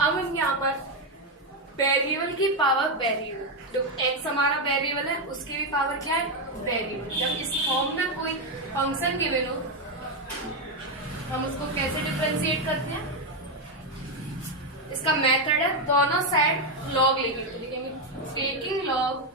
अब हम यहाँ पर वेरिएबल की पावर वेरिएबल, जो एक्स हमारा वेरिएबल है उसकी भी पावर क्या है, वेरिएबल। जब इस फॉर्म में कोई फंक्शन गिवन हो हम उसको कैसे डिफरेंशिएट करते हैं, इसका मेथड है दोनों साइड लॉग लेंगे, तो लिखेंगे टेकिंग लॉग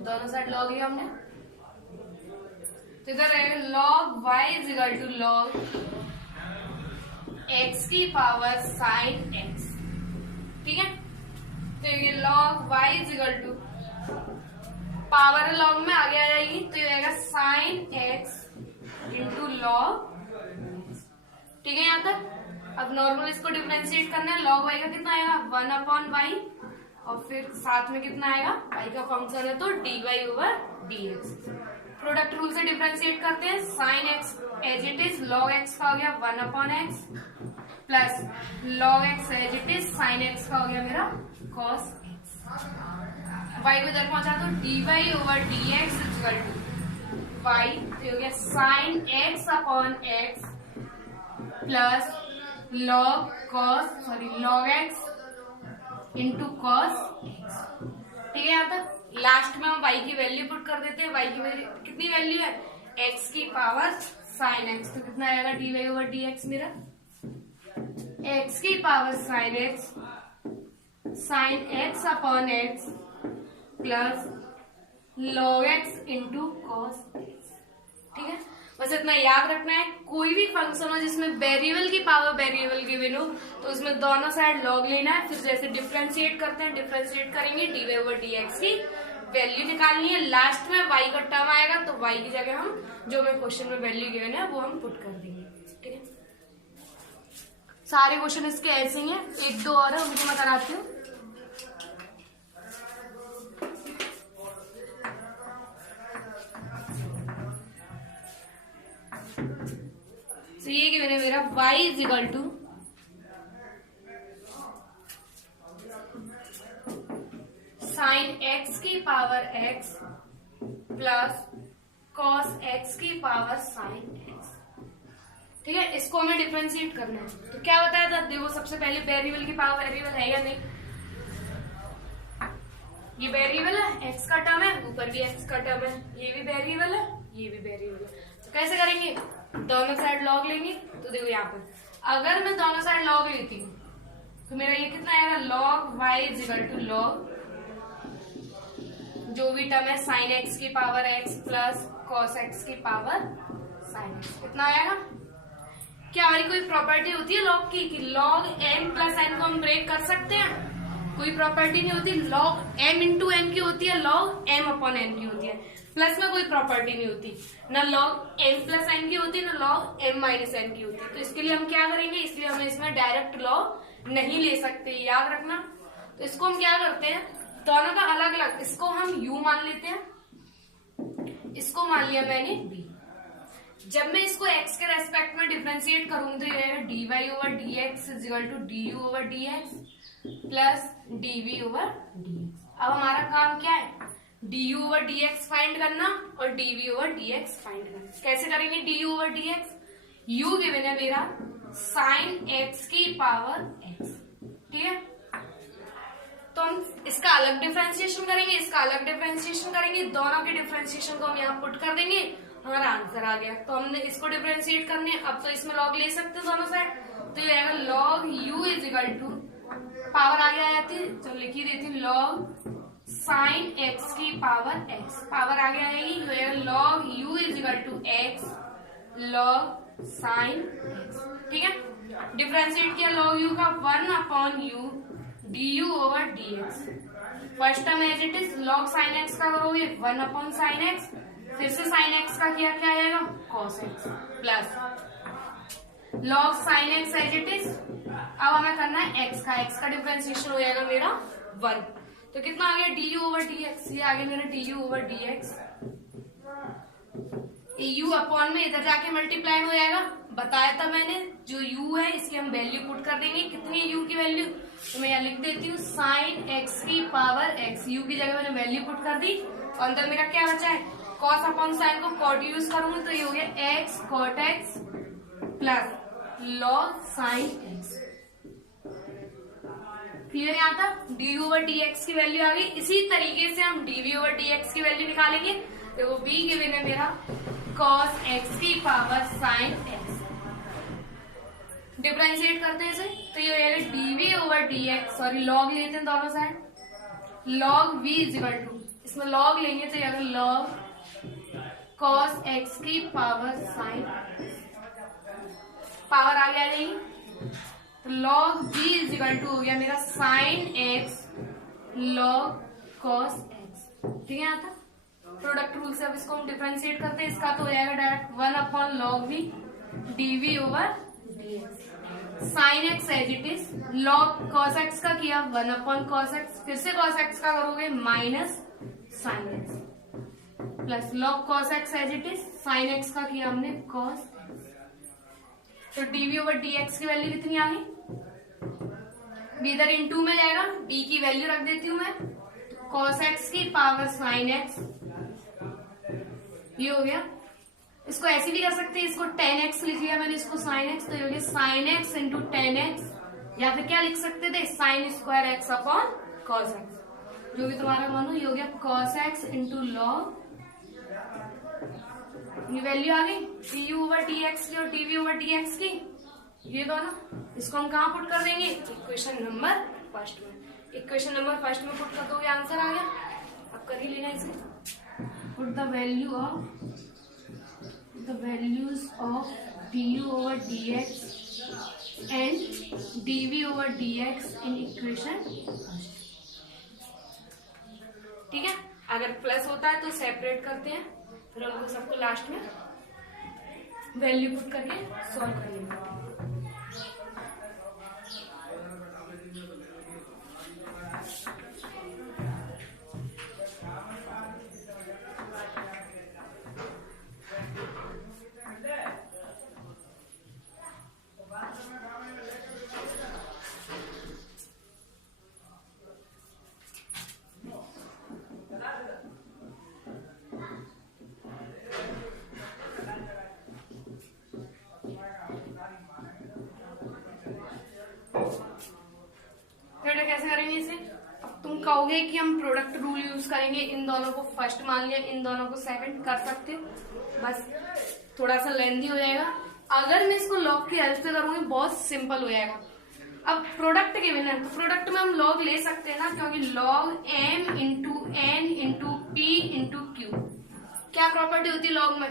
दोनों साइड लॉग लिया हमने, तो इधर रहेगा log y is equal to log x की पावर साइन x, ठीक है। तो ये log y is equal to power log में आगे आ जाएगी, तो ये रहेगा साइन x इंटू लॉग, ठीक है यहाँ तक। अब नॉर्मल इसको डिफरेंशिएट करना है, log y का कितना आएगा 1/y, और फिर साथ में कितना आएगा, y का फंक्शन है तो dy/dx। प्रोडक्ट रूल से डिफरेंशिएट करते हैं, sine x as it is log x का हो गया 1/x plus log x as it is sine x का हो गया मेरा cos x। y को इधर पहुंचा दो, dy/dx is equal to y, तो हो गया sine x/x plus log x into cos x, ठीक है। यहाँ तक लास्ट में हम y की वैल्यू पुट कर देते हैं, y की वैल्यू कितनी वैल्यू है, x की पावर साइन x, तो कितना आएगा dy/dx मेरा x की power sine x sine x/x plus log x into cos x, ठीक है। बस इतना याद रखना है, कोई भी फंक्शन हो जिसमें वेरिएबल की पावर वेरिएबल गिवन हो तो उसमें दोनों साइड लॉग लेना है, फिर जैसे डिफरेंशिएट करते हैं डिफरेंशिएट करेंगे dy/dx की वैल्यू निकालनी है, लास्ट में y का टर्म आएगा तो y की जगह हम जो में क्वेश्चन में वैल्यू गिवन है वो हम पुट कर देंगे, ठीक है। सारे क्वेश्चन इसके ऐसे ही हैं, एक दो और है उनको मैं कराती हूँ। तो ये गिवन है मेरा y is equal to sine x की power x plus cos x की पावर साइन x, ठीक है। इसको हमें डिफरेंशिएट करना है, तो क्या बताया था, देखो सबसे पहले वेरिएबल की पावर वेरिएबल है या नहीं, ये वेरिएबल है x का टर्म है, ऊपर भी x का टर्म है, ये भी वेरिएबल है ये भी वेरिएबल है, तो कैसे करेंगे, दोनों साइड लॉग लेंगे। तो देखो यहाँ पर अगर मैं दोनों साइड लॉग लेती हूँ तो मेरा ये कितना आएगा, log y is equal to log जो भी टर्म है साइन x की power x plus cos x की पावर साइन x, कितना आएगा। क्या हमारी कोई प्रॉपर्टी होती है log की कि log m प्लस n को हम ब्रेक कर सकते हैं, कोई प्रॉपर्टी नहीं होती। log m इंटू n की होती है, log m/n की होती है, प्लस में कोई प्रॉपर्टी नहीं होती, ना log m प्लस n की होती है ना log m माइनस n की होती है। तो इसके लिए हम क्या करेंगे, इसलिए हम इसमें डायरेक्ट log नहीं ले सकते, याद रखना। तो इसको हम क्या करते हैं, दोनों का अलग अलग, इसको हम u मान लेते हैं, इसको मान लिया मैंने b। जब मैं इसको x के रेस्पेक्ट में डिफरेंशिएट करूंगी तो ये dy/dx is equal to du/dx plus dv/dx। अब हमारा काम क्या है, du/dx फाइंड करना और dv/dx फाइंड करना। कैसे करेंगे du/dx, u गिवन है मेरा साइन x की पावर x, ठीक है। तो हम इसका अलग डिफरेंशिएशन करेंगे, इसका अलग डिफरेंशिएशन करेंगे, दोनों के डिफरेंशिएशन को हम यहाँ पुट कर देंगे, हमारा आंसर आ गया। तो हमने इसको डिफरेंशिएट करने, अब तो इसमें लॉग ले सकते हैं दोनों साइड, तो ये आएगा log u is equal to power आगे आ जाती है तो लिख ही देती log साइन x की पावर x, पावर आगे आएगी तो ये log u is equal to x log sine x, ठीक है। डिफरेंशिएट किया log u का 1/u du/dx, first term as it is log sine x का करोगे 1/sin x, फिर से साइन x का किया क्या आएगा cos x plus log sine x as it is, अब हमें करना है x का डिफरेंशिएशन हो जाएगा मेरा 1, तो कितना आ गया du/dx, ये आ गया मेरा du/dx, u अपॉन में इधर जाके मल्टीप्लाई हो जाएगा, बताया था मैंने, जो u है इसकी हम वैल्यू पुट कर देंगे, कितनी है u की वैल्यू, तो मैं यहाँ लिख देती हूँ साइन x की पावर x, u की जगह मैंने वैल्यू पुट कर दी, और अंदर मेरा क्या बचा है कॉस अपॉन साइन को कॉट यूज करूंगी तो ये हो गया x cot x plus log sine x. Clear यहाँ तक? डी ओवर डी एक्स की वैल्यू आ गई। इसी तरीके से हम डीवी ओवर डी एक्स की वैल्यू निकालेंगे। तो बी गिवन है मेरा कॉस एक्स की पावर साइन एक्स। डिफरेंशिएट करते हैं इसे तो ये हो जाएगा dv over d x, sorry log लेते हैं दोनों side, log v is equal to, इसमें लॉग लेंगे तो ये लॉग कॉस एक्स की पावर साइन, पावर आ गया नहीं तो log v is equal to हो गया मेरा sine x log cos x. ठीक है यहाँ तक? प्रोडक्ट रूल से अब इसको हम डिफरेंशिएट करते हैं। इसका तो हो जाएगा direct 1 upon log v dv over d x, sine x as it is, log cos x का किया 1 अपॉन कॉस एक्स, फिर से कॉस एक्स का करोगे minus sine x plus log cos x as it is, sine x का किया हमने cos x. तो डीवी ओवर डी एक्स की वैल्यू कितनी आ गई? बी इधर इनटू में जाएगा, बी की वैल्यू रख देती हूं मैं, कॉस एक्स की पावर साइन एक्स, ये हो गया। इसको ऐसे भी कर सकते हैं, इसको 10x लिख लिया मैंने, इसको sin x, तो ये हो गया sin x इंटू 10x, या फिर क्या लिख सकते थे sin square x upon cos x, जो भी तुम्हारा मन हो। ये हो गया cos x इंटू लॉग, ये वैल्यू आ गई du ओवर dx की और dv ओवर dx की, ये दोनों। इसको हम कहाँ पुट कर देंगे? इक्वेशन नंबर फर्स्ट में। इक्वेशन नंबर फर्स्ट में पुट कर दोगे, आंसर आ गया। अब कर ही लेना इसे, put the value of the values of du over dx and dv over dx in equation। ठीक है, अगर प्लस होता है तो सेपरेट करते हैं, फिर हमको सबको लास्ट में वैल्यू पुट करके सॉल्व कर लेंगे। कैसे करेंगे इसे? अब तुम कहोगे कि हम प्रोडक्ट रूल यूज करेंगे, इन दोनों को फर्स्ट मान लिया, इन दोनों को सेकंड, कर सकते हो, बस थोड़ा सा लेंथी हो जाएगा। अगर मैं इसको लॉग की हेल्प से करूंगी बहुत सिंपल हो जाएगा। अब प्रोडक्ट के बिना, तो प्रोडक्ट में हम लॉग ले सकते हैं ना, क्योंकि log m into n into p into q, क्या प्रॉपर्टी होती है लॉग में?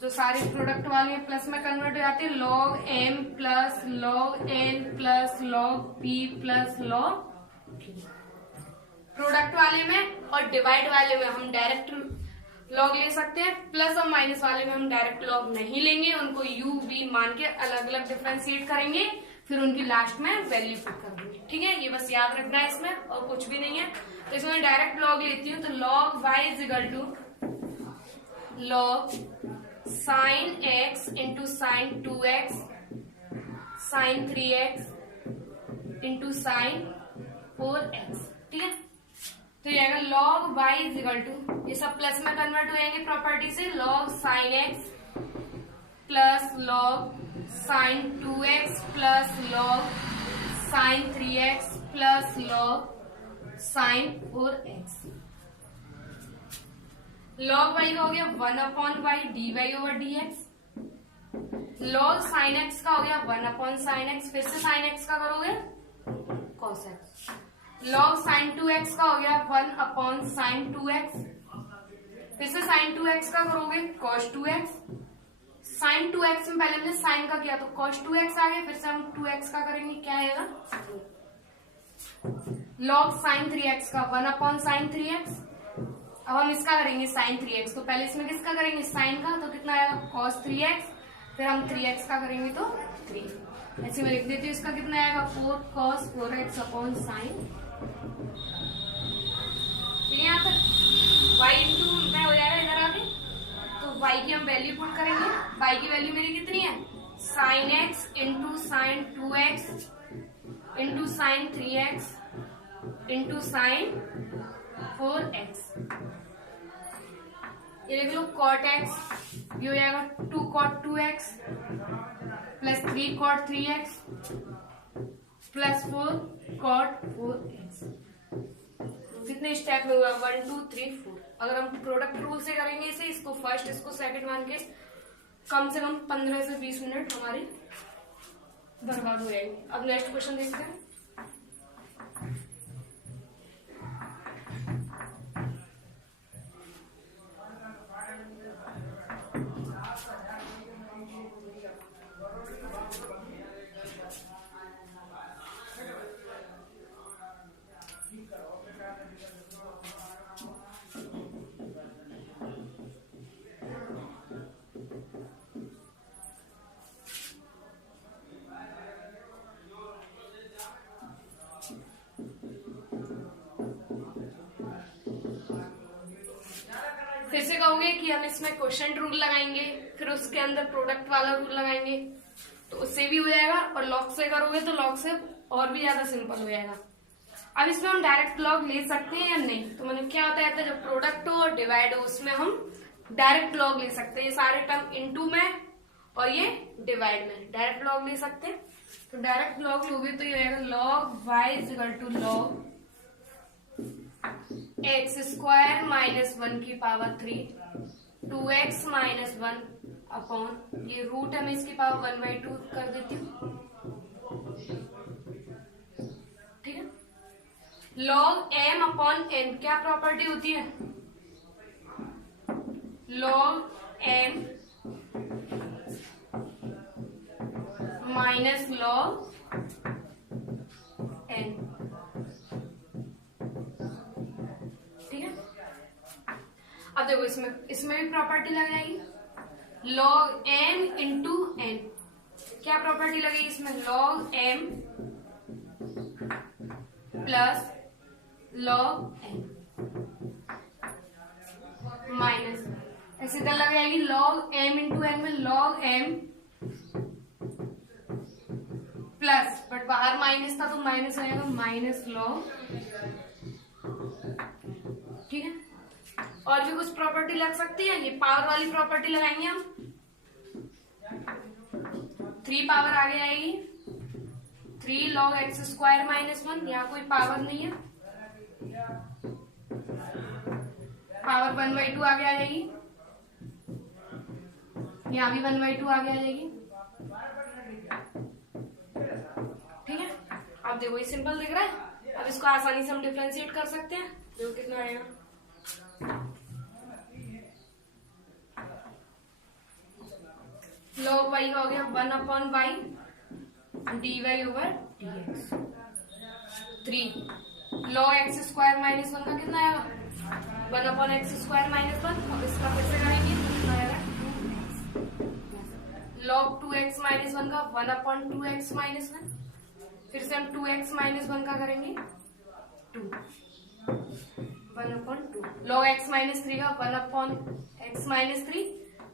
जो सारे प्रोडक्ट वाले प्लस में कन्वर्ट हो जाते हैं, log m plus log n plus log p plus log q। Product वाले में और डिवाइड वाले में हम डायरेक्ट लॉग ले सकते हैं, प्लस और माइनस वाले में हम डायरेक्ट लॉग नहीं लेंगे, उनको u v मान के अलग अलग डिफरेंशिएट करेंगे, फिर उनकी लास्ट में वैल्यू पुट कर देंगे। ठीक है, ये बस याद रखना है इसमें, और कुछ भी नहीं है। तो इसमें डायरेक्ट लॉग लेती हूँ, तो log y is equal to log sine x into sine 2x sine 3x into sine 4x। ठीक है, तो ये आएगा log y is equal to, ये सब प्लस में कन्वर्ट हो जाएंगे प्रॉपर्टी से, log sine x plus log sine 2x plus log sine 3x plus log sine 4x। Log y का हो गया 1 upon y d y over d x, log sine x का हो गया 1 अपॉन साइन एक्स, फिर से sign x का करोगे cos x, log sine 2x का हो गया 1 अपॉन साइन 2x, फिर से साइन 2x का करोगे कॉस 2x, साइन 2x में पहले हमने साइन का किया तो कॉस 2x आ गया, फिर से हम 2x का करेंगे, क्या आएगा लॉग साइन 3x का 1 अपॉन साइन 3x। अब हम इसका करेंगे साइन 3x, तो पहले इसमें किसका करेंगे साइन का, तो कितना आएगा cos 3x, फिर हम 3x का करेंगे तो 3, ऐसे में लिख देती हूँ, इसका कितना आएगा 4 cos 4x अपॉन साइन। यहाँ तक y इंटू में हो जाएगा इधर आगे, तो y की हम वैल्यू पुट करेंगे, y की वैल्यू मेरी कितनी है sine x into sine 2x into sine 3x into sine 4x। ये देख लो cot x, ये हो जाएगा 2 cot 2x plus 3 cot 3x plus 4 cot 4x। कितने स्टेप में हुआ? 1 2 3 4। अगर हम प्रोडक्ट रूल से करेंगे इसे, इसको फर्स्ट इसको सेकंड मान के कम से कम 15 से 20 मिनट हमारी बर्बाद हो जाएंगे। अब नेक्स्ट क्वेश्चन देखते हैं। फिर से कहोगे कि हम इसमें क्वोशिएंट रूल लगाएंगे, फिर उसके अंदर प्रोडक्ट वाला रूल लगाएंगे, तो उससे भी हो जाएगा। और लॉग से करोगे तो लॉग से और भी ज्यादा सिंपल हो जाएगा। अब इसमें हम डायरेक्ट लॉग ले सकते हैं या नहीं? तो मैंने क्या बताया था, जब प्रोडक्ट हो और डिवाइड हो उसमें हम डायरेक्ट लॉग ले सकते हैं। ये सारे टर्म इनटू में और ये डिवाइड में डायरेक्ट लॉग ले सकते हैं। तो डायरेक्ट लॉग लोगे तो ये रहेगा log y is equal to log x square minus 1 की पावर 3 2x माइनस 1 अपॉन ये रूट है, मैं इसकी पावर 1/2 कर देती हूँ। ठीक है। लॉग m अपॉन n क्या प्रॉपर्टी होती है? Log m minus log n। ठीक है। अब देखो इसमें भी प्रॉपर्टी लग जाएगी लॉग m इंटू n। क्या प्रॉपर्टी लगेगी इसमें? Log m plus log n minus ऐसी तरह लग जाएगी लॉग m इंटू n में लॉग m प्लस, बट बाहर माइनस था तो माइनस हो जाएगा माइनस लॉग। ठीक है। और भी कुछ प्रॉपर्टी लग सकती है। ये पावर वाली प्रॉपर्टी लगाएंगे हम। 3 पावर आगे आएगी 3 log x स्क्वायर माइनस 1। यहाँ कोई पावर नहीं है, पावर 1/2 आगे आ जाएगी। यहाँ भी 1/2 आगे आ जाएगी। ठीक है। अब देखो ये सिंपल दिख रहा है। अब इसको आसानी से हम डिफरेंशिएट कर सकते हैं। देखो कितना आएगा, log y का हो गया 1 upon y dy over dx। 3 log x square minus 1 का कितना आएगा? 1 अपॉन एक्स स्क्वायर माइनस 1। अब इसका फिर से करेंगे तो कितना आएगा? log 2x माइनस 1 का 1 अपॉन 2x माइनस 1। फिर से हम 2x माइनस 1 का करेंगे 2 1 अपॉन 2। log x माइनस 3 का 1 अपॉन x माइनस 3।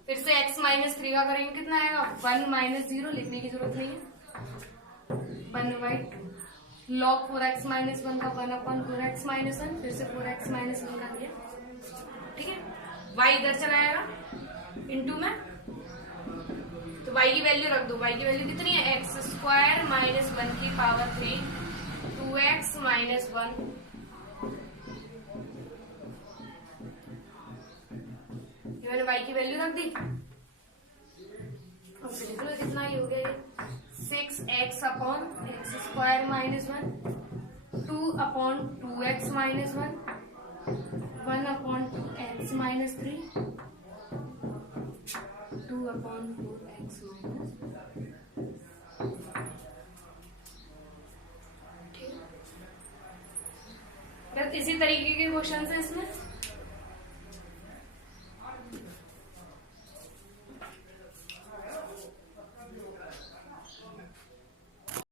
फिर से x माइनस 3 का करेंगे कितना आएगा? 1 माइनस 0, लिखने की जरूरत नहीं है 1/2। log 4x माइनस 1 का 1 अपॉन 4x माइनस 1। फिर से 4x माइनस 1 का दिया। ठीक है। y इधर चला आएगा इंटू में, तो y की वैल्यू रख दो। y की वैल्यू कितनी है? एक्स स्क्वायर माइनस 1 की पावर 3 2x माइनस 1। ये मैंने y की वैल्यू रख दी। लिख लो कितना ही हो गया, 6x upon x square minus 1 2 upon 2x minus 1 1 upon 2x minus 3 2 upon 4x minus. ठीक है। इसी तरीके के क्वेश्चन है इसमें।